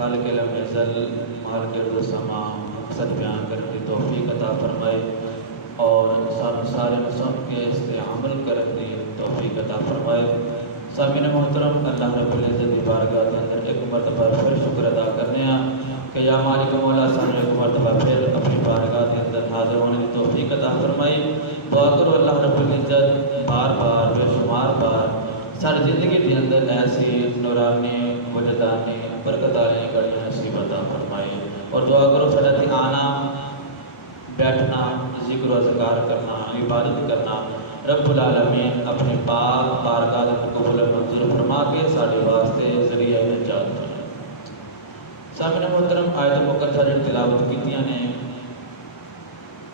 خالق علم ازل مالک ارض و سما مقصد بیان کرنے کی توفیق عطا فرمائے اور سارے مسلم کے اس پہ عمل کرنے کی توفیق عطا فرمائے۔ سامعین محترم، اللہ رب العزت کی بارگاہ کے اندر ایک مرتبہ پھر شکر ادا کرنے ہیں کہ یا مالک مولا سامنے ایک مرتبہ پھر اپنی بارگاہ کے اندر حاضر ہونے کی توفیق عطا فرمائی۔ دعا کرو اللہ رب العزت بار بار بے شمار بار ساری زندگی کے اندر ایسی نورانی وجدانی برکت والی گھڑیاں نصیب عطا فرمائی، اور دعا کرو سارا دن آنا بیٹھنا ذکر و اذکار کرنا عبادت کرنا رب العالمین اپنے پاک بارگاہ میں قبول منظور فرما کے سارے واسطے ذریعہ نجات بنائے۔ سامعین محترم، آیت مقدسہ جو تلاوت کیتیاں نے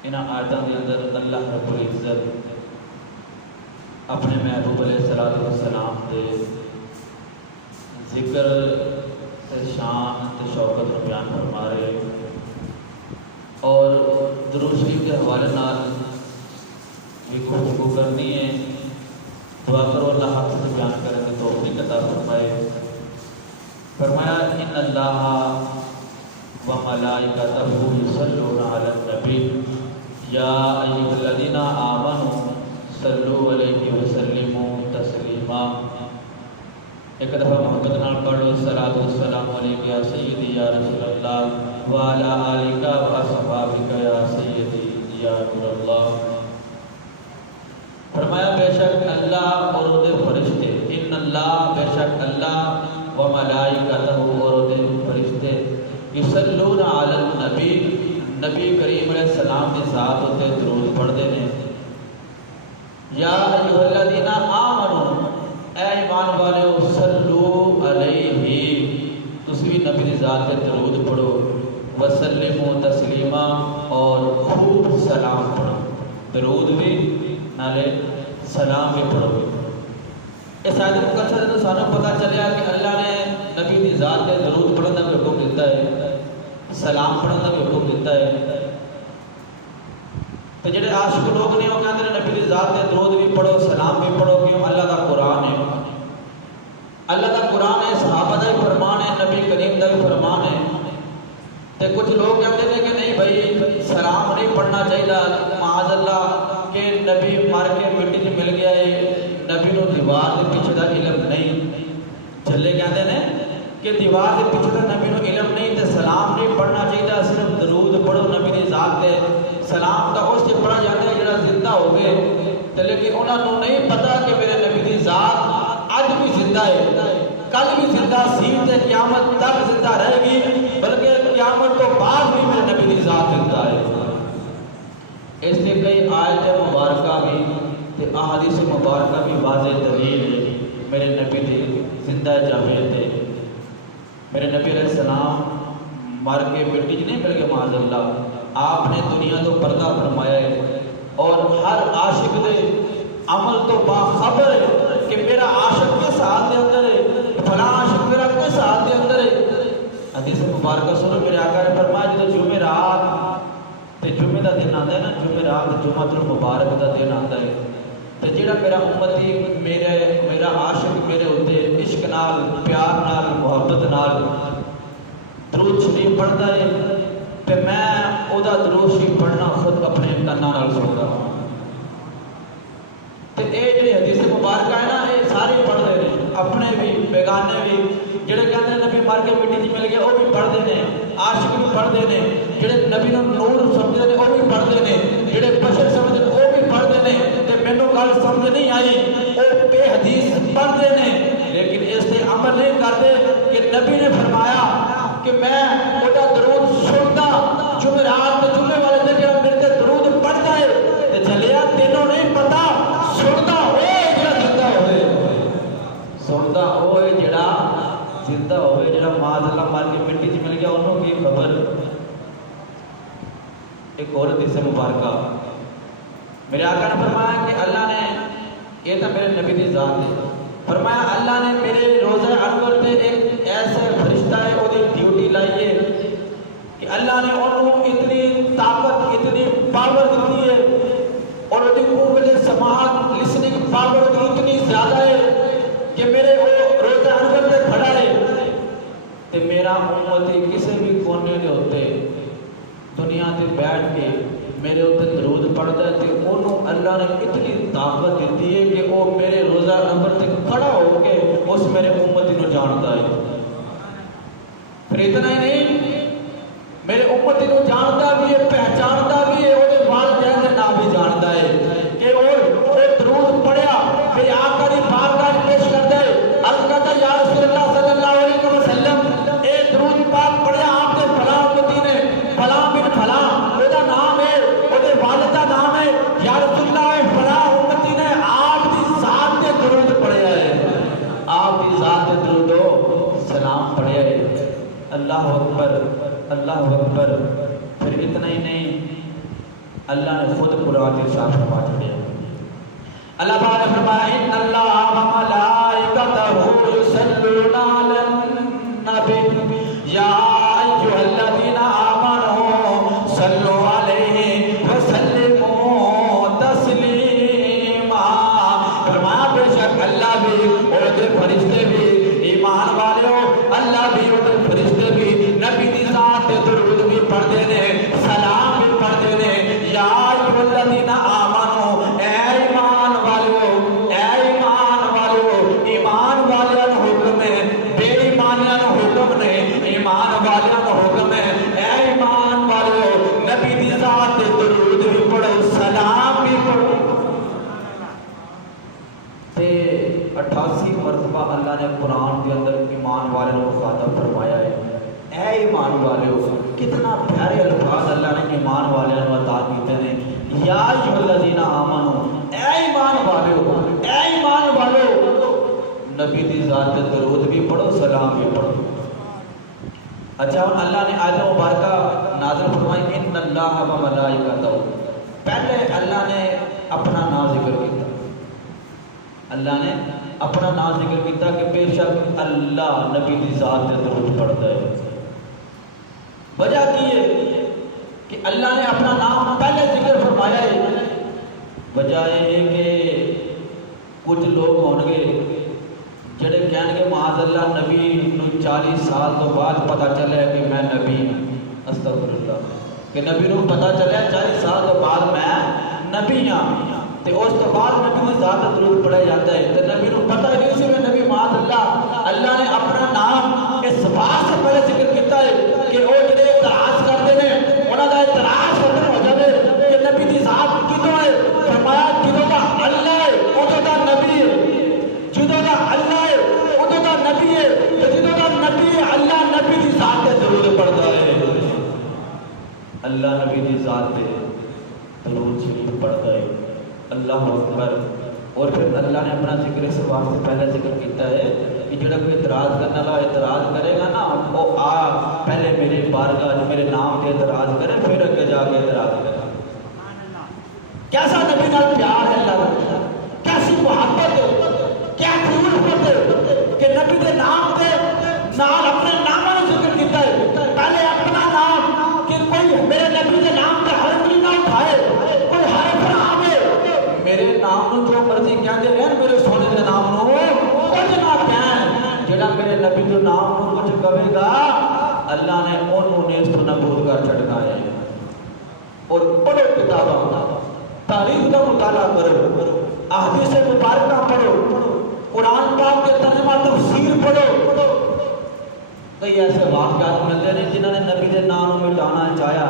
ان آیتوں کے اندر اللہ رب العزت اپنے محبوب علیہ السلام کے ذکر تے شان تے شوکت کو بیان فرما رہے اور درود شریف کے حوالے نال بھی گفتگو کرنی ہے۔ دعا کرو اللہ آپ سے بیان کرنے کی توفیق عطا فرمائے۔ فرمایا ان اللہ و ملائکتہ یصلون علی النبی یا ایھا الذین آمنوا صلوا علیہ وسلموا تسلیما۔ ایک دفعہ محبت نال پڑھ لو صلاۃ والسلام علیک یا سیدی یا رسول اللہ وعلی آلک و اصحابک یا سیدی یا نور اللہ۔ فرمایا بے شک اللہ اور دے فرشتے، ان اللہ بے شک اللہ و ملائکتہ اور دے فرشتے یصلون علی النبی، نبی کریم علیہ السلام کی ذات تے درود پڑھتے ہیں۔ یا ایھا الذین آمنوا، اے ایمان والو، صلو علیہ، تسی بھی نبی کی ذات تے درود پڑھو، وسلموا تسلیما، اور خوب سلام پڑھو، درود بھی نالے سلام بھی پڑھو۔ اس آیت مقدسہ سے سانوں پتہ چلیا کہ اللہ نے نبی کی ذات تے درود پڑھنے کا حکم دیتا ہے، سلام پڑھنے کا حکم دیتا ہے۔ تو جڑے عاشق لوگ نے وہ کہتے ہیں نبی کی ذات تے درود بھی پڑھو سلام بھی پڑھو، کیوں؟ اللہ کا قرآن ہے، اللہ کا قرآن ہے، صحابہ کا بھی فرمان ہے، نبی کریم کا بھی فرمان ہے۔ تو کچھ لوگ کہتے ہیں کہ نہیں بھائی سلام نہیں پڑھنا چاہیے، معاذ اللہ کہ نبی مر کے مٹی سے مل گیا ہے، نبی نو دیوار کے پیچھے کا علم نہیں، جھلے کہتے ہیں کہ دیوار کے پیچھے کا نبی نو علم نہیں تو سلام نہیں پڑھنا چاہیے، صرف درود پڑھو نبی کی ذات تے۔ سلام تو اس سے پڑھا جاتا ہے جڑا زندہ ہو گئے، لیکن انہوں نے نہیں پتا کہ میرے نبی کی ذات اج بھی زندہ ہے، کل بھی زندہ سی تے قیامت تک زندہ رہے گی، بلکہ قیامت تو بعد بھی میرے نبی کی ذات زندہ ہے۔ اس سے کئی آیت مبارکہ بھی تے احادیث مبارکہ بھی واضح دلیل ہے میرے نبی دے زندہ جاوید دے۔ میرے نبی علیہ السلام مر کے مٹی نہیں مل گئے، معاذ اللہ، آپ نے دنیا تو پردہ فرمایا ہے، اور ہر عاشق دے عمل تو باخبر ہے کہ میرا عاشق کس حال دے اندر ہے، فلاں عاشق میرا کس حال دے اندر ہے۔ حدیث مبارکہ سنو، میرے آقا نے فرمایا جب جمعرات تے جمعے دا دن آتا ہے نا، جمعرات جمعۃ المبارک دا دن آتا ہے، تو جڑا میرا امتی میرا عاشق میرے ہوتے عشق نال پیار نال محبت نال درود شریف پڑھتا ہے، تو میں او دا درود شریف پڑھنا خود اپنے کاناں نال سندا ہوں۔ تو اے جڑی حدیث مبارکہ ہے نا، یہ سارے پڑھتے ہیں، اپنے بھی بیگانے بھی، جڑے کہتے ہیں نبی مر کے مٹی چ مل گیا وہ بھی پڑھتے ہیں، عاشق بھی پڑھتے ہیں، جڑے نبی نو نور سمجھتے ہیں وہ بھی پڑھتے ہیں، جڑے بشر سمجھتے ہیں وہ بھی پڑھتے ہیں۔ تے مینوں گل سمجھ نہیں آئی، وہ بے حدیث پڑھتے ہیں لیکن اس سے عمل نہیں کرتے کہ نبی نے فرمایا کہ میں وہ درود سنتا جمعرات تے جمعے والے دن جڑا میرے تے درود پڑھتا ہے، تے چلیا تینوں نہیں پتا سنتا ہوئے جڑا زندہ ہوئے، سنتا ہوئے جڑا زندہ ہوئے، جڑا معاذ اللہ مار کے مٹی چ مل گیا انہوں کی خبر۔ ایک اور حدیث مبارکہ میرے آقا نے فرمایا کہ اللہ نے، یہ تو میرے نبی کی ذات ہے، فرمایا اللہ نے میرے روزہ انور پہ ایک ایسا فرشتہ ہے وہ ڈیوٹی لائی ہے کہ اللہ نے انہوں اتنی طاقت اتنی پاور دیتی ہے، اور وہ قوت سماعت لسننگ پاور اتنی زیادہ ہے کہ میرے وہ روزہ انور پہ کھڑا ہے تو میرا امتی کسی بھی کونے دے ہوتے دنیا تے بیٹھ کے میرے اتنے درود پڑھتا ہے تے انہوں اللہ نے اتنی طاقت دیتی ہے کہ وہ میرے روزہ نمبر تے کھڑا ہو کے اس میرے امتی نو جانتا ہے. پھر اتنا ہی نہیں میرے امتی نو جانتا بھی ہے, پہچانتا بھی ہے, وہ والدین کے نام بھی جانتا ہے کہ وہ درود پڑھیا پھر آقا دی بارگاہ پیش کر دے القدہ یا رسول اللہ صلی اللہ علیہ وسلم اے درود پاک پڑھیا آپ کے فلاں امتی نے فلاں بن فلاں وہ دا نام ہے وہ دے والد دا نام ہے یا رسول اللہ فلاں امتی نے آپ دی ذات کے درود پڑھیا ہے, آپ دی ذات کے درود و سلام پڑھیا ہے. اللہ اکبر اللہ اکبر. پھر اتنا ہی نہیں اللہ نے خود قرآن کے ساتھ فرما چھڑیا. اللہ پاک نے فرمایا ان اللہ و ملائکتہ یصلون علی النبی یا ایھا الذین آمنوا صلوا علیہ وسلموا تسلیما. فرمایا بے شک اللہ بھی اور دے فرشتے بھی ایمان والے ہو, اللہ بھی اور دے فرشتے بھی نبی دی ذات تے درود بھی پڑھتے نے, سلام بھی پڑھتے نے. یا ایھا الذین آمنوا اے ایمان والو, اے ایمان والو, ایمان والیاں نو حکم ہے, بے ایمانیاں نو حکم نے, ایمان والیاں نو حکم ہے اے ایمان والو نبی دی ذات تے درود بھی پڑھو, سلام بھی پڑھو. تے 88 مرتبہ اللہ نے قرآن کے اندر ایمان والے کو مخاطب فرمایا ہے. اے ایمان والے ہو, کتنا پیارے الفاظ اللہ نے ایمان والے کو عطا کیتے ہیں. یا ایھا الذین آمنوا, اے ایمان والے ہو, اے ایمان والے ہو, نبی دی ذات تے درود بھی پڑھو, سلام بھی پڑھو. اچھا اللہ نے آیت مبارکہ نازل فرمائی ان اللہ و ملائکتہ. پہلے اللہ نے اپنا نام ذکر کیا, اللہ نے اپنا نام ذکر کیتا کہ بے شک اللہ نبی دی ذات تے درود پڑھتا ہے. وجہ کی ہے کہ اللہ نے اپنا نام پہلے ذکر فرمایا ہے. وجہ یہ ہے کہ کچھ لوگ ہوں گے جڑے کہن گے معاذ اللہ نبی نو 40 سال تو بعد پتہ چلے کہ میں نبی ہوں. استغفر اللہ, کہ نبی نو پتہ چلے 40 سال تو بعد میں نبی ہوں تے اس تو بعد نبی دی ذات درود پڑھا جاتا ہے. تے نبی نو پتہ نہیں سی میں نبی معاذ اللہ نے اپنا نام اس بات سے پہلے ذکر کیتا ہے کہ وہ جڑے اعتراض کرتے ہیں انہاں دا اعتراض ختم ہو جائے کہ نبی دی ذات کدوں ہے. فرمایا کدوں دا اللہ ہے اودوں دا نبی ہے, جدوں دا اللہ ہے اودوں دا نبی ہے, تے جدوں دا نبی ہے اللہ نبی دی ذات تے درود پڑھدا ہے. اللہ نبی دی ذات تے درود شریف پڑھدا ہے. اللہ اکبر. اور پھر اللہ نے اپنا ذکر اس واسطے پہلے ذکر کیتا ہے کہ جڑا کوئی اعتراض کرنے والا اعتراض کرے گا نا وہ پہلے میرے بارگاہ میرے نام کے اعتراض کرے پھر اگے جا کے اعتراض کرے. کیسا نبی نال پیار ہے اللہ کا, کیسی محبت ہے, کیا الفت ہے کہ نبی کے نام دے نال اپنے ناموں نے ذکر کیتا ہے. پہلے اپنا نام کہ کوئی میرے نبی کے نام پہ حرف نہ اٹھائے, کوئی حرف نہ آوے, میرے نام نو جو مرضی کہندے رہن میرے سونے دے نام نو کچھ نہ کہن. جڑا میرے نبی کے نام نو کچھ کہے گا اللہ نے انہوں نے اس کو نابود کر چھڑنا ہے. اور پڑھو کتاباں, تاریخ کا مطالعہ کرو, احادیث مبارکہ پڑھو, قرآن پاک کے ترجمہ تفسیر پڑھو. کئی ایسے واقعات ملتے ہیں جنہوں نے نبی کے نام مٹانا چاہیا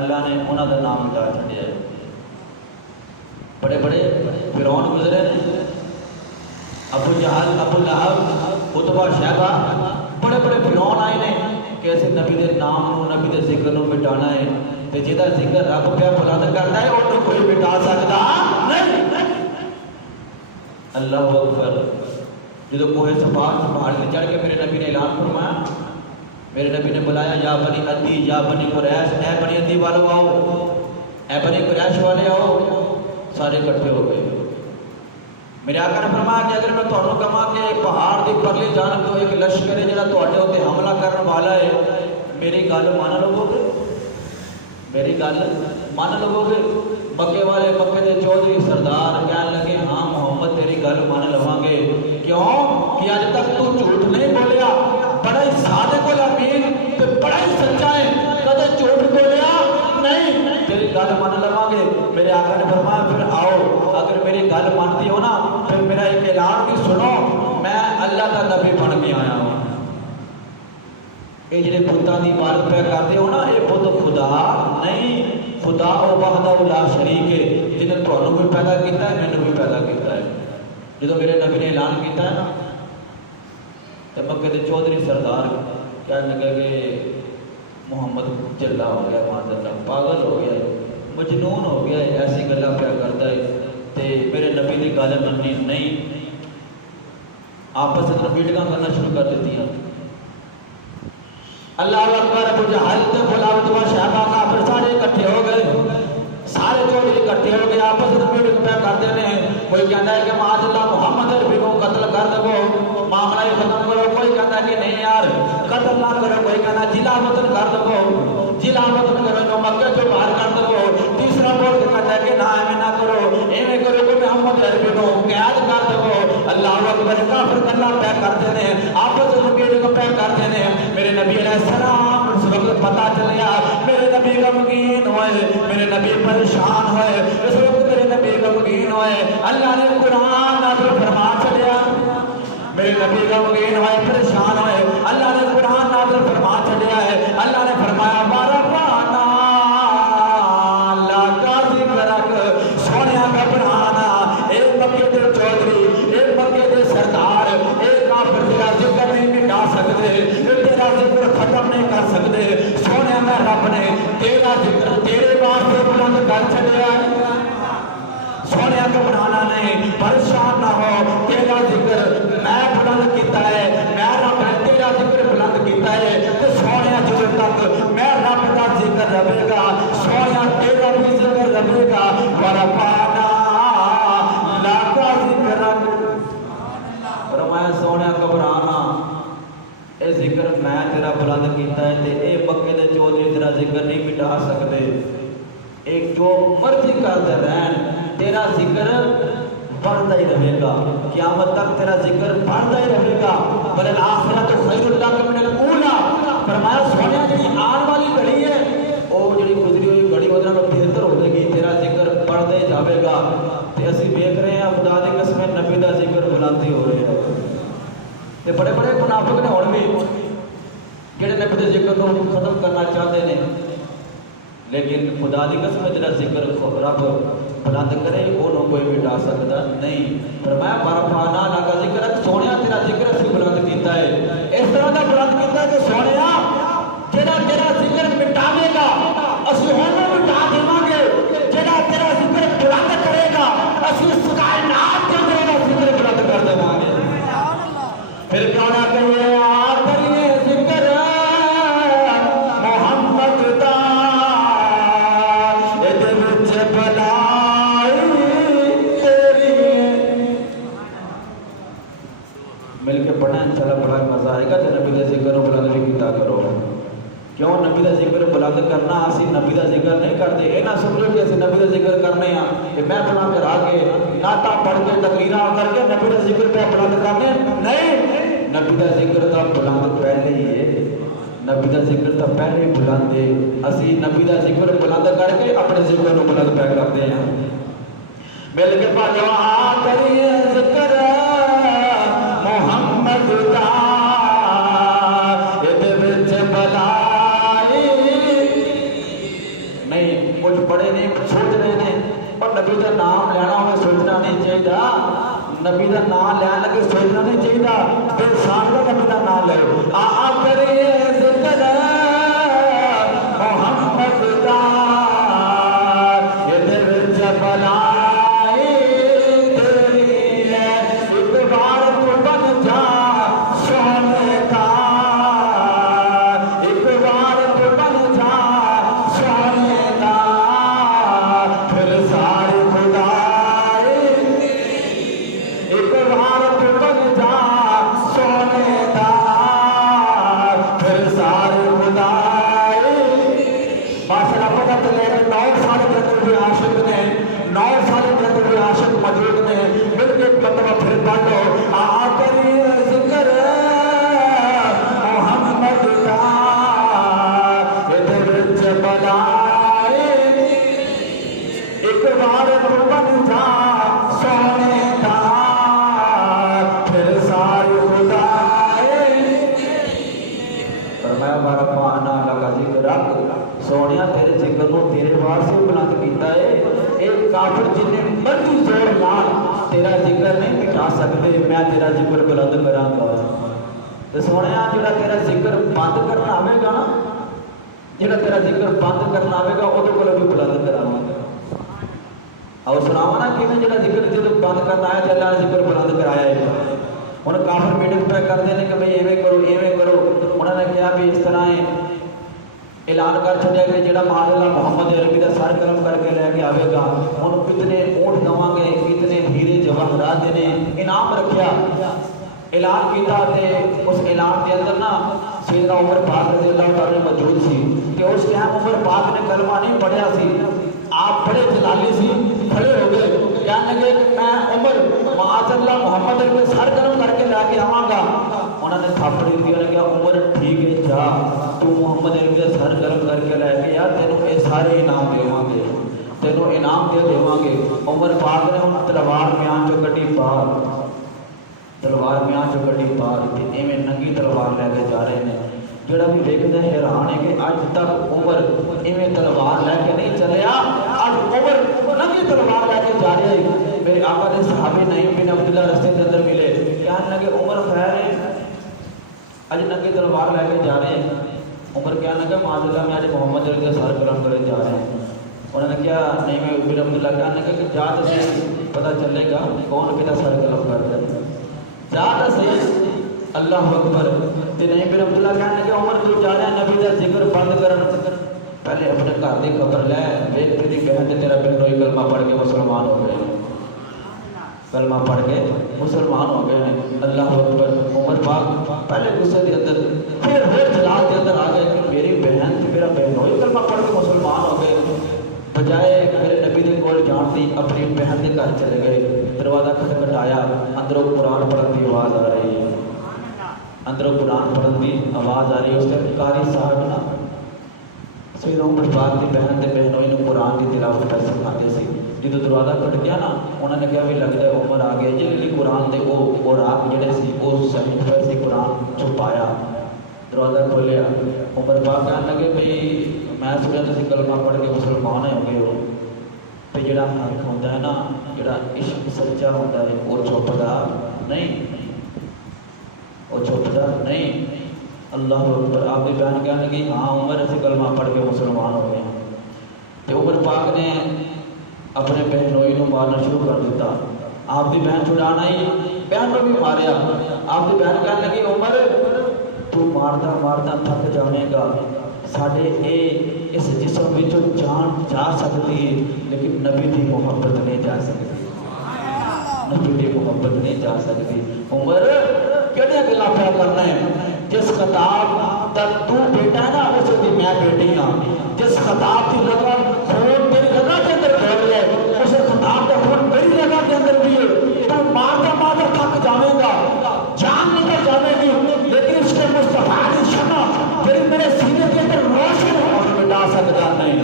اللہ نے انہوں کا نام مٹا چھڑیا ہے. بڑے بڑے فرعون گزرے نے, ابو جہل, ابو لہب, عتبہ, شیبہ, بڑے بڑے فرعون آئے نے کہ ایسے نبی کے نام نو نبی کے ذکر نو مٹانا ہے. تے جہاں ذکر رب پہ بلند کرتا ہے انہوں کوئی مٹا سکتا نہیں. اللہ اکبر. جب کوہ صفا پہاڑ سے چڑھ کے میرے نبی نے اعلان فرمایا, میرے نبی نے بلایا یا بنی عدی, یا بنی قریش, اے بنی عدی والو آؤ, اے بنی قریش والے آؤ. سارے اکٹھے ہو گئے. میرے آقا نے فرمایا کہ اگر میں تمہیں کہاں کہ پہاڑ کی پرلی جانب تو ایک لشکر ہے جڑا تواڈے اوتے حملہ کرنے والا ہے, میری گل مان لو گے, میری گل مان لو گے. مکے والے مکے کے چودھری سردار کہنے لگے ہاں محمد تیری گل مان لواں گے. کیوں کہ اج تک تو جھوٹ نہیں بولیا, بڑا ہی صادق الامین گل مانتی ہو نا پھر میرا ایک اعلان بھی سنو، میں اللہ کا نبی بن کے آیا ہوں۔ یہ جڑے بتاں دی عبادت پہ کرتے ہو نا، یہ بت خدا نہیں، خدا او وحدہ لا شریک ہے، جن نے تھانوں بھی پیدا کیتا ہے، مینوں بھی پیدا کیتا ہے۔ جدو میرے نبی نے اعلان کیتا ہے نا تو مکے دے چودھری سردار کہنے لگے کہ محمد جلا ہو گیا، معاذ اللہ پاگل ہو گیا ہے، مجنون ہو گیا ہے، ایسی گلا پیا کرتا ہے تے میرے نبی کی گل مننی نہیں۔ آپس میں میٹنگاں کرنا شروع کر دیتی ہیں۔ اللہ اکبر، ابو جہل تے بلاوت و شہبہ کافر سارے اکٹھے ہو گئے، سارے چودھری اکٹھے ہو گئے، آپس میں میٹنگ پہ کرتے ہیں۔ کوئی کہتا ہے کہ معاذ اللہ محمد عربی کو قتل کر دو، معاملہ ختم کرو، کوئی کہتا ہے کہ نہیں یار قتل نہ کرو، کوئی کہتا ہے جلا وطن کر دو، جلا وطن کرو جو مکہ جو باہر کر دو، تیسرا بول کے کہتا ہے کہ نہ ایویں نہ کرو، ایویں کرو کہ محمد عربی کو قید کر دو۔ اللہ اکبر، کافر گلا پہ کرتے ہیں، آپس میں میٹنگ پہ کرتے ہیں۔ میرے نبی علیہ السلام اس وقت پتہ چل گیا، میرے نبی غمگین ہوئے، میرے نبی پریشان ہوئے، اس وقت میرے نبی غمگین ہوئے، اللہ نے قرآن نازل فرما چلیا۔ میرے نبی غمگین ہوئے، پریشان ہوئے، اللہ نے قرآن نازل فرما چلیا ہے۔ اللہ نے فرمایا وَرَفَعْنَا لَكَ ذِكْرَكَ، سونیا کا بڑھانا، ایک مکے دے چودھری، ایک مکے دے سردار، ایک کافر تیرا ذکر نہیں مٹا سکتے، تیرا ذکر ختم نہیں کر سکتے۔ سونے میں رب نے تیرا ذکر تیرے واسطے بلند کر چلیا ہے۔ سونے کا بنانا نہیں، پریشان نہ ہو، تیرا ذکر میں بلند کیتا ہے، میں رب نے تیرا ذکر بلند کیتا ہے۔ تو سونے جب تک میں رب کا ذکر رہے گا، سونے تیرا بھی ذکر رہے گا۔ ورفعنا لک ذکرک، فرمایا سونے گھبرانا، اے ذکر میں تیرا بلند کیتا ہے تے اے مکے دے چودھری تیرا ذکر نہیں مٹا سکتے۔ ایک جو مرضی کرتے رہن، تیرا ذکر بڑھتا ہی رہے گا، قیامت تک تیرا ذکر بڑھتا ہی رہے گا۔ وَلَلْآخِرَةُ خَيْرٌ لَكَ مِنَ الْأُولَىٰ، فرمایا سونے جی آن والی گھڑی ہے وہ جڑی گزری ہوئی گھڑی وہ بہتر ہو جائے گی، تیرا ذکر بڑھتا ہی جاوے گا۔ تے اسی دیکھ رہے ہیں خدا دی قسم نبی دا ذکر بلندی ہو رہی ہے۔ تے بڑے بڑے منافق نے ہن بھی جڑے نبی دے ذکر کو ختم کرنا چاہتے ہیں، لیکن خدا دی قسم جڑا ذکر رب بلند کرے انہوں کوئی مٹا سکتا نہیں۔ فرمایا ورفعنا لک ذکرک، سونیا تیرا ذکر اسی بلند کیتا ہے، اس طرح کا بلند کیتا ہے کہ سونیا جڑا تیرا ذکر مٹاوے گا اسی ہوں مٹا دیواں گے، جڑا تیرا ذکر بلند کرے گا اسی اس کائنات کے اندر دا ذکر بلند کر دیواں گے۔ پھر کیوں نہ کہیے آ کریے ذکر محمد دا، ادھر وچ بلائی تیری، مل کے پڑھیں انشاءاللہ بڑا مزہ آئے گا۔ تے نبی دا ذکر بلند بھی کیتا کرو، کیوں نبی دا ذکر بلند کرنا، اسی نبی دا ذکر نہیں کرتے، اے نہ سمجھو کہ اسی نبی دا ذکر کرنے ہیں کہ میں فلاں کرا کے نعتاں پڑھ کے تقریراں کر کے نبی دا ذکر پہ بلند کرنے نہیں۔ نبی دا ذکر تو بلند پہلے ہی ہے، نبی دا ذکر تو پہلے ہی بلند ہے، اسی نبی دا ذکر بلند کر کے اپنے ذکر کو بلند پہ کرتے ہیں۔ مل کے پڑھو آ کریے ذکر محمد دا، کچھ بڑے نہیں سوچ رہے ہیں اور نبی کا نام لینا ہمیں سوچنا نہیں چاہیے، نبی کا نام لین لگے سوچنا نہیں چاہیے، پھر انسان کا نبی کا نام لے آ کریے ذکر محمد دا، یہ دل بلائی تیری ہے، ایک بار تو بن جا سونے کا، ایک بار تو بن جا سونے کا، پھر ساری خدائی، ایک بار تو بن جا سونے کا، پھر ساری خدائی۔ ماشاءاللہ پتہ چلے کہ 9 سال کے اندر بھی عاشق نے، 9 سال کے اندر بھی عاشق موجود نے، مل کے مطلب پھر پڑھ لو آ کریے ذکر محمد دا، ادھر وچ بلائی، ایک بار تو بن جا سونے فرمایا ورفعنا لک ذکرک سونیا تیرے ذکر کو تیرے واسطے بلند کیتا ہے. ایک کافر جنے مرضی زور نال تیرا ذکر نہیں مٹا سکتے, میں تیرا ذکر بلند کراں گا. تے سونیا جڑا تیرا ذکر بند کرنا آوے گا نا, جڑا تیرا ذکر بند کرنا آوے گا اودے کول بھی بلند کراواں گا. اور سناواں نا کیویں جڑا ذکر جدوں بند کرنا آیا تے اللہ نے ذکر بلند کرایا ہے. ہن کافر میٹنگ پہ کرتے ہیں کہ بھئی ایویں کرو ایویں کرو. انہوں نے کہا بھی اس طرح اعلان کر چھڈیا کہ جڑا مان اللہ محمد عربی دا سر قلم کر کے لے کے آوے گا انہوں کتنے اونٹ دواں گے, کتنے ہیرے جواہرات نے انعام رکھیا. اعلان کیتا تے اس اعلان کے اندر نا سیدنا عمر پاک رضی اللہ تعالی موجود سی کہ اس ٹائم عمر پاک نے کلمہ نہیں پڑھیا سی. آپ بڑے جلالی سی, کھڑے ہو گئے, کہنے لگے کہ میں عمر معاذ اللہ محمد عربی سر قلم کر کے لے کے آواں گا. انہوں نے تھاپڑی دی اور کہا عمر ٹھیک ہے جا, تو محمد عربی سر قلم کر کے لے کے یار تینوں اے سارے انعام دیواں گے, تینوں انعام دے دیواں گے. عمر پاک نے ہن تلوار میان چوں کڈی باہر, تلوار میان چوں کڈی باہر تے ایویں ننگی تلوار لے کے جا رہے ہیں. جڑا بھی دیکھدا ہے حیران ہے کہ اج تک عمر ایویں تلوار لے کے نہیں چلیا, اج عمر ننگی تلوار لے کے جا رہے ہیں. میرے آقا نے صحابی نعیم بن عبداللہ رستے کے اندر ملے, کہنے لگے عمر خیر ہے اج ننگی تلوار لے کے جا رہے ہیں. عمر کہنے لگا معاذ اللہ میں آج محمد علی کا سر قلم کرے جا رہے ہیں. انہوں نے کیا نعیم بن عبداللہ کہنے لگا کہ جا تو صحیح پتہ چلے گا کون کتا سر قلم کر رہا ہے, جا تو صحیح. اللہ اکبر. تے نعیم بن عبداللہ کہنے لگا عمر تو جا رہا نبی کا ذکر بند کرن, پہلے اپنے گھر کی خبر لے ویکھ تیری بہن تے تیرا بہنوئی کلمہ پڑھ کے مسلمان ہو گئے ہیں, کلمہ پڑھ کے مسلمان ہو گئے ہیں. اللہ اکبر. عمر پاک پہلے غصے کے اندر پھر ہر جلال کے اندر آ گئے کہ میری بہن تے میرا بہنوئی کلمہ پڑھ کے مسلمان ہو گئے. بجائے میرے نبی دے کول جان دی اپنی بہن کے گھر چلے گئے. دروازہ کھٹکھٹایا, اندروں قرآن پڑھن کی آواز آ رہی ہے, اندروں قرآن پڑھن کی آواز آ رہی ہے. اس کے قاری صاحب نا سیدنا عمر پاک کی بہن تے بہنوئی نے قرآن کی تلاوت کر سکھاتے سی. جدو دروازہ کھٹ گیا نا انہوں نے کہا بھی لگتا ہے عمر آ گیا. جی قرآن دے وہ راگ جڑے سی وہ صحیح پر سی قرآن چھپایا. دروازہ کھولیا, عمر پاک کہنے لگے بھئی میں سنیا تسی کلمہ پڑھ کے مسلمان ہو گئے ہو, تے جڑا حق ہوندا ہے نا, جڑا عشق سچا ہوندا ہے وہ چھپدا نہیں, وہ چھپدا نہیں. اللہ اکبر. آپ کی بہن کہنے لگی ہاں عمر اسی کلمہ پڑھ کے مسلمان ہو گئے. تے عمر پاک نے اپنے بہنوئی کو مارنا شروع کر دیتا. آپ کی بہن چھڑانا ہی بہن کو بھی ماریا. آپ کی بہن کہنے لگی عمر تو مارتا مارتا تھک جانے گا, ساڈے اس جسم وچوں جان جا سکتی ہے لیکن نبی دی محبت نہیں جا سکتی, نبی دی محبت نہیں جا سکتی. عمر کہڑیاں گلاں پیا کرنا ہے, جس خطاب تک تو بیٹا ہے نا اس دی میں بیٹی ہاں, جس خطاب کی لگا خون تیری لگا کے اندر بول ہے اس خطاب کا خون میری لگا کے اندر بھی ہے. تو مارتا مارتا تھک جاوے گا, جان نکل جاوے گی, لیکن اس کے مصطفیٰ کی شمع پھر میرے سینے کے اندر روشن اور مٹا سکتا نہیں.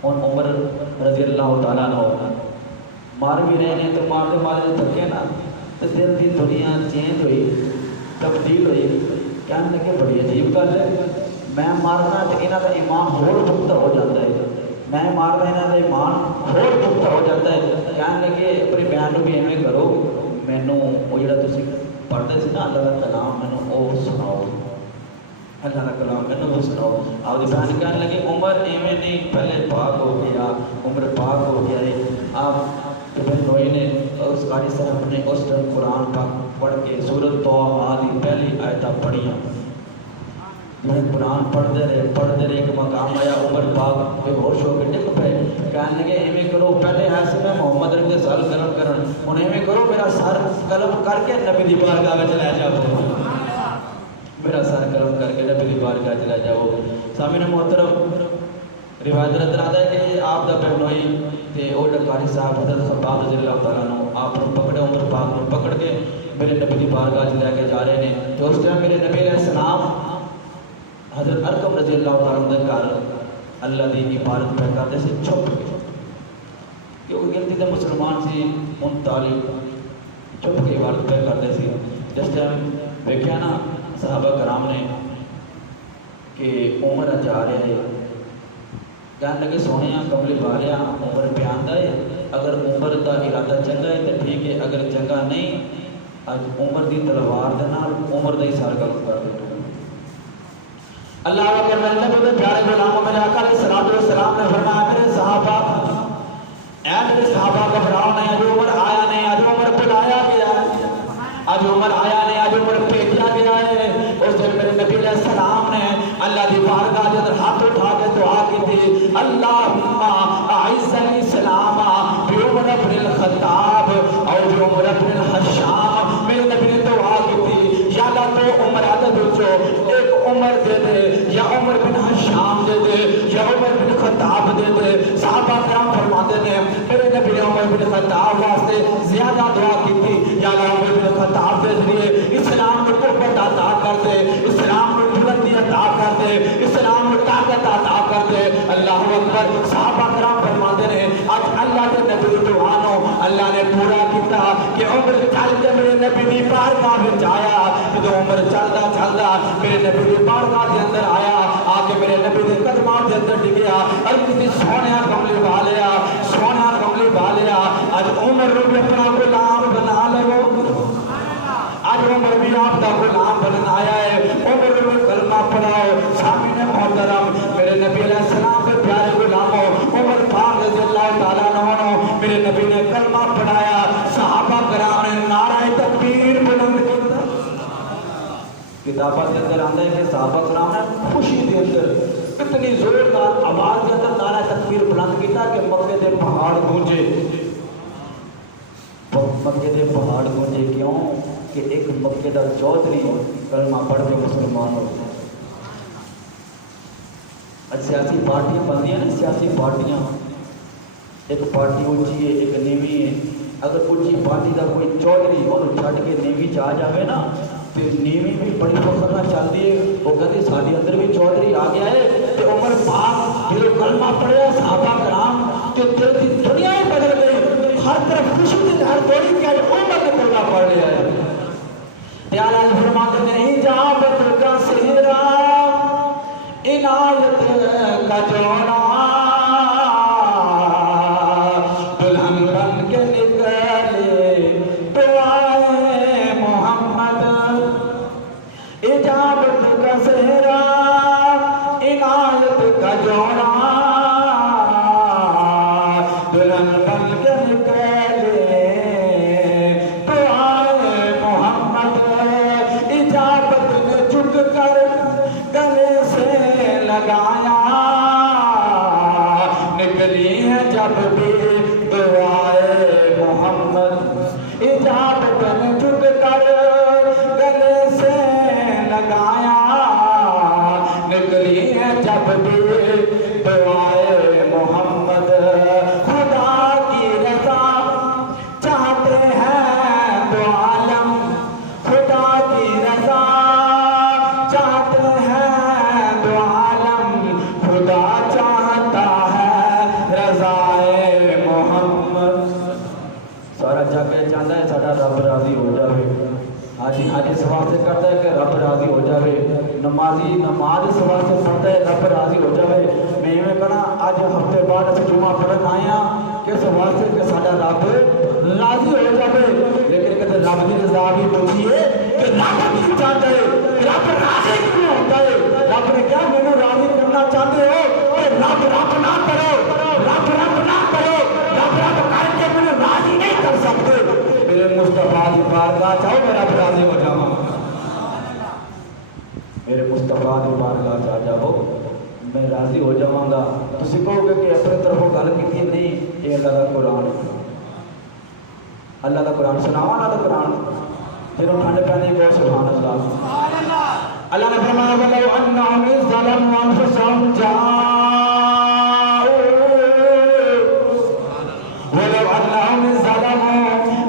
اور عمر رضی اللہ تعالیٰ عنہ مار بھی رہے ہیں تو مارتے مارتے تھکے نا تو دل کی دنیا چینج ہوئی, تبدیل ہوئی. کہنے لگے بڑی عجیب گل ہے, میں مارنا تو یہاں کا ایمان ہور پختہ ہو جاتا ہے, میں مارنا یہاں کا ایمان ہور پختہ ہو جاتا ہے. کہنے لگے اپنی بہن کو بھی ایویں کرو, مینوں وہ جڑا تسی پڑھتے سی نا اللہ کا کلام مینوں وہ سناؤ, اللہ کا کلام مینوں وہ سناؤ. آپ کی بہن کہنے لگی عمر ایویں نہیں, پہلے پاک ہو گیا, عمر پاک ہو گیا ہے. آپ بہنوئی نے اس قاری صاحب نے اس ٹائم قرآن پاک پڑھ کے سورۃ طٰہٰ کی پہلی آیتاں پڑھیاں. جب قرآن پڑھتے رہے ایک مقام آیا, عمر پاک بے ہوش ہو کے ڈگ پے. کہنے لگے ایویں کرو, پہلے ایسے میں محمد عربی سر قلم کرن, ہن ایویں کرو میرا سر قلم کر کے نبی دی بارگاہ وچ لے جاؤ, میرا سر قلم کر کے نبی دی بارگاہ وچ لے جاؤ. سامعین محترم, روایت اندر آتا ہے کہ آپ دا بہنوئی تے او قاری صاحب حضرت خباب رضی اللہ تعالیٰ عنہ آپ کو پکڑے, عمر پاک کو پکڑ کے میرے نبی دی بارگاہ وچ لے کے جا رہے ہیں. تو اس ٹائم میرے نبی علیہ السلام حضرت ارقم رضی اللہ تعالیٰ عنہ گھر اللہ دی عبادت پہ کرتے سے چھپ کے, کیونکہ گلتی تے مسلمان سی ان تعلیم چھپ کے عبادت پہ کرتے سی. جس ٹائم دیکھا نا صحابہ کرام نے کہ عمر جا رہے ہے، کہنے لگے سونے کملی والیا عمر پہ آندا ہے، اگر عمر کا ارادہ چنگا ہے تو ٹھیک ہے، اگر چنگا نہیں اج عمر دی تلوار دے نال عمر دا ہی سر گل کر دے۔ اللہ اکبر، اللہ کے پیارے غلام میرے آقا علیہ الصلوۃ والسلام نے فرمایا میرے صحابہ گھبراؤ نہیں، اج عمر آیا نہیں، اج عمر بلایا گیا ہے، اج عمر آیا نہیں، اج عمر بھیجا گیا ہے۔ اس دن میرے نبی علیہ السلام نے اللہ دی بارگاہ کے اندر ہاتھ اٹھا کے دعا کی تھی، اللہم اعز الاسلام بعمر بن الخطاب اور بعمر بن الحشام۔ میرے نبی نے دعا کی تھی یا اللہ تو عمر عدد جو ایک عمر دے دے، یا عمر بن حشام دے دے، یا عمر بن خطاب دے دے۔ صحابہ کرام فرماتے ہیں میرے نبی نے عمر بن خطاب واسطے زیادہ دعا کی تھی، یا اللہ عمر بن خطاب دے ذریعے اسلام کو قوت عطا کر دے، اسلام کو بلندی عطا کر دے، اسلام کو طاقت عطا کر دے۔ اللہ اکبر، صحابہ کرام فرماتے ہیں آج اللہ کے نبی دعانو اللہ نے پورا کیتا کہ عمر چل کے میرے نبی دی بارگاہ وچ آیا، جب عمر چلدا چلدا میرے نبی دی بارگاہ دے اندر آیا، آ کے میرے نبی دے قدماں دے اندر ڈگیا، عرض کی سونیا کملی والیا، سونیا کملی والیا، اج عمر نو بھی اپنا غلام بنا لو، آج عمر بھی آپ کا غلام بننا آیا ہے، عمر میں کلمہ پڑھاؤ۔ سامعین محترم، میرے نبی علیہ السلام کے پیارے غلاموں عمر پاک رضی اللہ تعالیٰ عنہ میرے نبی نے کلمہ پڑھایا، صحابہ کرام نے نعرہ تکبیر بلند کیا۔ کتابات کے اندر آتا ہے کہ صحابہ کرام نے خوشی کے اندر اتنی زوردار آواز کے اندر نعرہ تکبیر بلند کیا کہ مکے دے پہاڑ گونجے، مکے دے پہاڑ گونجے کیوں کہ ایک مکے دا چودھری کلمہ پڑھ کے مسلمان ہو گئے۔ سیاسی پارٹیاں بنتی ہیں نا، سیاسی پارٹیاں ایک پارٹی اونچی ہے ایک نیوی ہے، اگر اونچی پارٹی کا کوئی چودھری اور چھڈ کے نیوی چ آ جائے نا پھر نیوی بھی بڑی فخر نہ چلتی ہے، وہ کہتے سارے اندر بھی چودھری آ گیا ہے۔ تو عمر پاک جو کلمہ پڑھیا صحابہ کرام کہ دل کی دنیا ہی بدل گئی، ہر طرف خوشی کی لہر دوڑی کہ عمر نے کلمہ پڑھ لیا ہے۔ پیارا فرماتے ہیں اجابت کا سہرا عنایت کا جوڑا دلہن بن کے نکلے دعائے محمد، اجابت کا سہرا عنایت کا جوڑا دلہن بن کے نکلے دعائے محمد، اجابت نے جھک کر گلے سے لگایا، نکلی ہے جب بھی دعائے محمد، اجابت نے جھک کر گلے سے لگایا، نکلی ہے جب بھی دعائے محمد۔ خدا کی رضا چاہتے ہیں دو عالم، خدا کی رضا چاہتے ہیں دو عالم، خدا چاہتا ہے رضائے محمد۔ سارا جگ چاہتا ہے سارا رب راضی ہو جائے، حاجی حاجی سوال سے کرتا ہے کہ رب راضی ہو جائے، نمازی نماز سوال سے پڑھتا ہے رب راضی ہو جائے۔ میں یہ کہنا آج ہفتے بعد اس جمعہ پڑھن آیا کہ سوال سے کہ سارا رب راضی ہو جائے، لیکن کہتے رب کی رضا بھی پوچھیے کہ رب کی چاہتا ہے، رب راضی کیوں ہوتا ہے؟ رب نے کیا مینوں راضی کرنا چاہتے ہو کہ رب رب نہ کرو، رب رب نہ کرو، رب رب کر کے مینوں راضی نہیں کر سکتے، میرے مصطفیٰ کی بارگاہ جاؤ میں رب راضی ہو جاؤں، میرے مصطفیٰ کی بارگاہ جا جاؤ میں راضی ہو جاؤں گا۔ تسی کہو گے کہ اپنے طرفوں گل کی نہیں، یہ اللہ کا قرآن ہے، اللہ کا قرآن سناواں اللہ کا قرآن جنہوں ٹھنڈ پہنے کو سبحان اللہ۔ اللہ نے فرمایا وَلَوْ أَنَّهُمْ إِذْ ظَلَمُوا أَنفُسَهُمْ وَلَوْ أَنَّهُمْ إِذْ ظَلَمُوا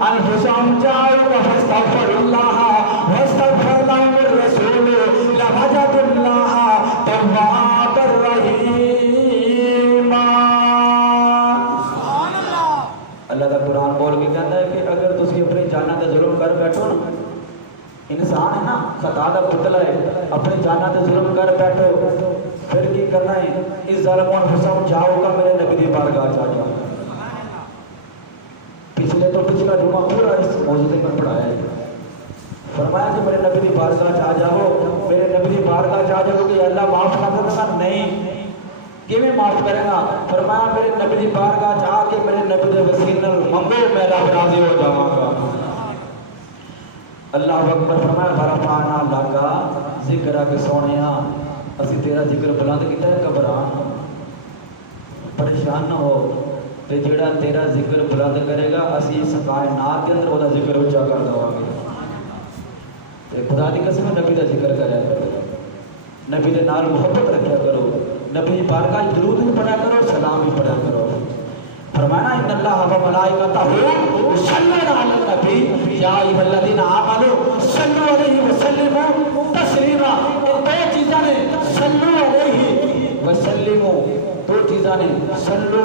أَنفُسَهُمْ جَاءُوكَ فَاسْتَغْفَرُوا اللَّهَ وَاسْتَغْفَرَ لَهُمُ الرَّسُولُ لَوَجَدُوا اللَّهَ تَوَّابًا رَحِيمًا۔ اللہ کا قرآن بول کے کہتا ہے کہ اگر تسی اپنی جاناں تے ظلم کر بیٹھو نا، انسان ہے نا خطا دا پتلا ہے اپنی جانہ تے ظلم کر بیٹھو پھر کی کرنا ہے اس ظالمون حساب جاؤ گا میرے نبی دی بارگاہ جا جاؤ پچھلے تو پچھلا جمعہ پورا اس موضوع پر پڑھایا ہے فرمایا کہ میرے نبی دی بارگاہ جا جاؤ میرے نبی دی بارگاہ جا جاؤ کہ اللہ معاف کر دے گا نہیں کیویں معاف کرے گا فرمایا میرے نبی دی بارگاہ جا کے میرے نبی دے وسیلے منگو میں رب راضی ہو جاواں گا اللہ اکبر فرمایا برفانا لگا ذکر کے سونیا اسی تیرا ذکر بلند کیتا ہے گھبران پریشان نہ ہو تے جڑا تیرا ذکر بلند کرے گا اسی اس کائنات کے اندر وہ ذکر اونچا کر دواں گے تے خدا دی قسم نبی دا ذکر کریا کرو نبی دے نال محبت رکھیا کرو نبی بارگاہ درود بھی پڑھا کرو سلام بھی پڑھا کرو فرمایا ان اللہ و ملائکتہ یصلون علی النبی یا ایھا الذین آمنوا صلوا علیہ وسلموا تسلیما دو چیزاں نے صلو علیہ وسلموا دو چیزاں نے صلو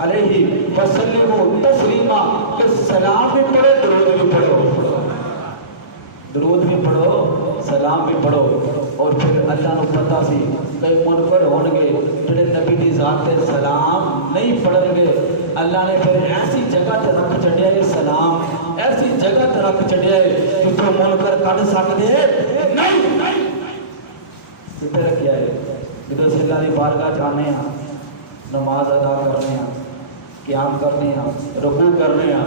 علیہ وسلموا تسلیما کہ سلام بھی پڑھو درود بھی پڑھو درود بھی پڑھو سلام بھی پڑھو اور پھر اللہ نو پتہ سی کئی منکر ہون گے جڑے نبی دی ذات تے سلام نہیں پڑھن گے اللہ نے پھر ایسی جگہ تے رکھ چھڈیا ہے سلام ایسی جگہ تے رکھ چھڈیا ہے جتھوں منکر کڈ سکدے نہیں کتے رکھیا ہے جدوں سے اللہ دی بارگاہ جانے ہاں نماز ادا کرنے ہاں قیام کرنے ہاں رکوع کرنے ہاں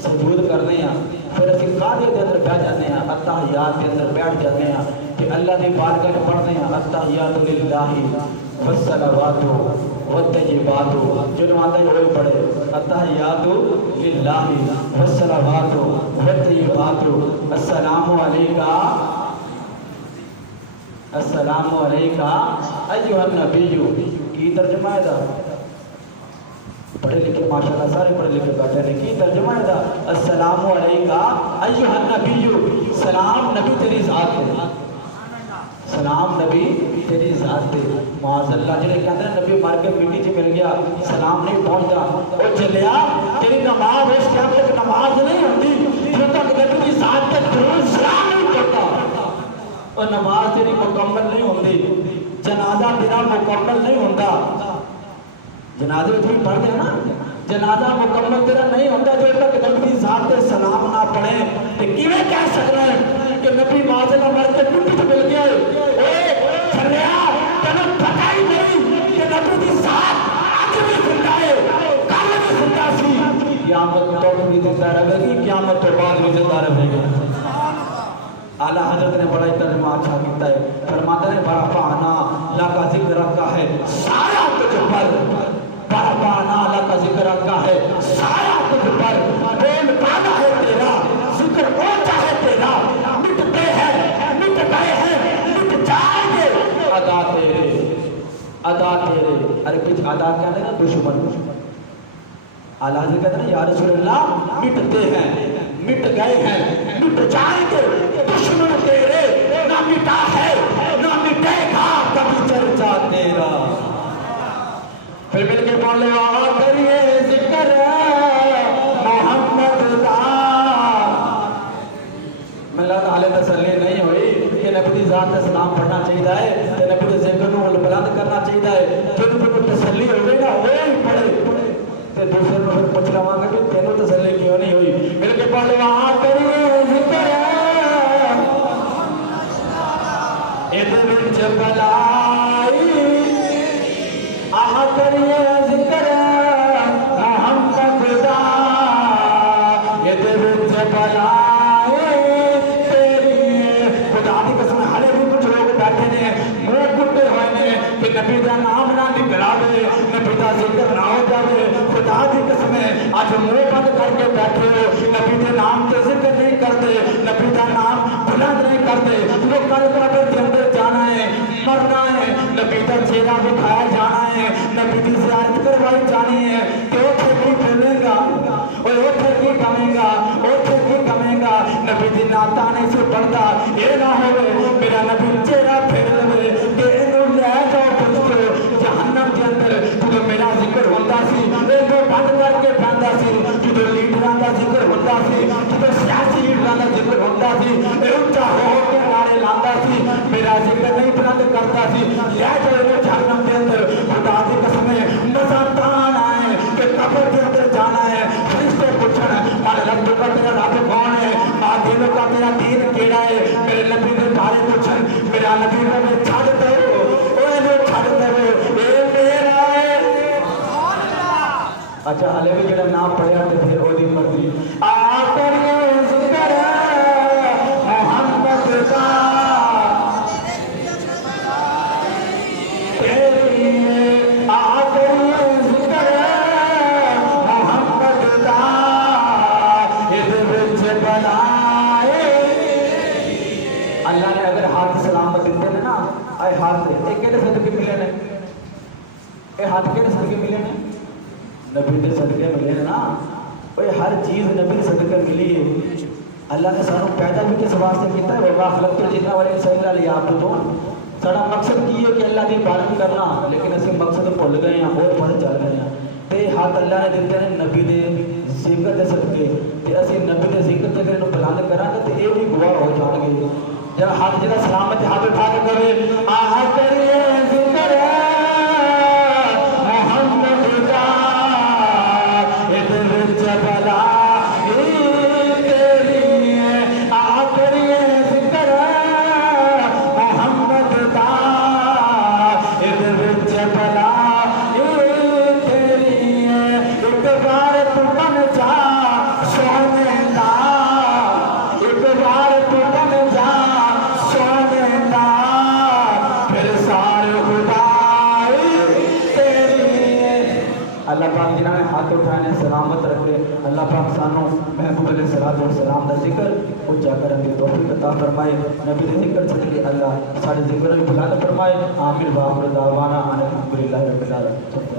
سجود کرنے ہیں پھر اسی قاعدے کے اندر بیٹھ جاتے ہیں اتحیات کے اندر بیٹھ جاتے ہیں کہ اللہ کی بارگاہ میں پڑھتے ہیں اتحیات للہ والصلوات والطیبات جو نماز ہے وہی پڑھے اتحیات للہ والصلوات والطیبات السلام علیکہ السلام علیکہ ایھا النبی کی ترجمہ ہے دا پڑھے لکھے ماشاءاللہ سارے پڑھے لکھے بیٹھے ہیں کی ترجمہ ہے دا السلام علیکہ ایھا النبی سلام نبی تیری ذات ہے سلام نبی تیری ذات ہے معاذ اللہ جنہیں کہتے ہیں نبی مر کے مٹی چ مل گیا سلام نہیں پہنچتا وہ چلیا تیری نماز اس ٹائم تک نماز نہیں ہوتی جو تک نبی کی ذات تک درود سلام نہیں کرتا اور نماز تیری مکمل نہیں ہوتی جنازہ تیرا مکمل نہیں ہوتا جنازے میں تمہیں پڑھ دیا نا جنازہ مکمل تیرا نہیں ہوتا جو تک نبی ذات سلام نہ پڑھے تو کیویں کہہ سکنا ہے کہ نبی معاذ اللہ مر کے مٹی سے مل گئے اے چھلیا تینوں پتہ ہی نہیں کہ نبی دی ذات آج بھی زندہ ہے کل بھی زندہ سی قیامت تو بھی زندہ رہے گی قیامت تو بعد بھی زندہ رہے گی اعلیٰ حضرت نے بڑا ترجمہ اچھا کیتا ہے فرماتا ہے برفعنا لک ذکرک ہے سایہ تجھ پر برفعنا لک ذکرک ہے سایہ تجھ پر بول بالا ہے تیرا ذکر اونچا ہے تیرا مٹتے ہیں مٹ گئے ہیں مٹ جائیں گے ادا تیرے ارے کچھ ادا کہتے ہیں نا دشمن اعلیٰ حضرت کہتے ہیں یا رسول اللہ مٹتے ہیں مٹ گئے ہیں مٹ جائیں گے دشمن تیرے نہ مٹا ہے نہ مٹے گا کبھی چرچا تیرا پھر مل کے بولے کریے ذکر محمد کا ملا تعالی تسلی نہیں ہوئی کہ نبی دی ذات سلام پڑھنا چاہیے ہے کہ نبی دے ذکر نو بلند کرنا چاہیے ہے پھر پھر تسلی ہوئے گا وہی پڑھے تے دوسرے کو پھر پوچھ رہا ہوں کہ تینوں تسلی کیوں نہیں ہوئی مل کے پڑھ وہاں کریے ذکر ادھر وچ بلائی آہ کریے ذکر محمد دا ادھر وچ بلائی تیری خدا دی قسم ہلے بھی کچھ لوگ بیٹھے نے منہ کٹے ہوئے نے کہ نبی دا نام نہ نکلاوے نبی دا ذکر نہ ہو جاوے خدا دی قسم ہے آج منہ بند کر کے بیٹھے ہو نبی دے نام تے ذکر نہیں کرتے نبی دا نام بلند نہیں کرتے وہ کل قبر کے اندر جانا ہے مرنا ہے نبی دا چہرہ دکھایا جانا ہے نبی دی زیارت کروائی جانی ہے کہ وہ کی بولے گا اور وہ کی کمے گا وہ کی کمے گا نبی دی ناتانے سے بڑھتا یہ نہ ہوئے میرا نبی چہرہ پھیر لے کہ انہوں لے جاؤ دوستو جہنم کے اندر تو میرا ذکر ہوتا سی وہ بند کر کے بندہ سی جو لیڈران کا ذکر ہوتا سی جو سیاسی لیڈران کا ذکر ہوتا سی ذکر نہیں بلند کرتا سی لے جائے جہنم کے اندر خدا کی قسم ہے مزہ تان آئے کہ قبر کے اندر جانا ہے فرشتے پوچھن مال رب کا تیرا رب کون ہے ماں دین کا تیرا دین کیڑا ہے میرے نبی نے بارے پوچھن میرا نبی نے چھڑ دو اوے نے چھڑ دو اے میرا ہے اچھا ہلے بھی جڑا نام پڑھیا تے پھر اودی مرضی آ کریے ذکر محمد کا اللہ نے اگر ہاتھ سلامت دیتے ہیں نا اے ہاتھ اے کہڑے صدقے ملے نے اے ہاتھ کہڑے صدقے ملے نے نبی کے صدقے ملے نا اے ہر چیز نبی کے صدقے ملی ہے اللہ نے سانو پیدا بھی کس واسطے کیتا ہے وما خلقت الجن والانس الا لیعبدون سارا مقصد کی ہے کہ اللہ کی عبادت کرنا لیکن اسی مقصد بھول گئے ہیں اور بڑے چل گئے ہیں تے ہاتھ اللہ نے دیتے ہیں نبی دے ذکر دے صدقے تے اسی نبی دے ذکر تے پھر بلند کران گے تے اے بھی گواہ ہو جان گے جب ہاتھ جڑا سلامت ہاتھ اٹھا کے کرے آ کریے ذکر محمد کا ادھر جبلا تیری آ کریے ذکر محمد کا ادھر جبلا تیری ایک بار تو بن جا سونے دا ایک بار تو بن جا اللہ پاک جنہوں نے ہاتھ اٹھانے سلامت رکھے اللہ پاک سانو محبوب علیہ الصلوۃ والسلام دا ذکر اونچا کرن دی توفیق عطا فرمائے نبی دے ذکر صدقے اللہ سارے ذکر بلند فرمائے آمین واخر دعوانا ان الحمد للہ رب العالمین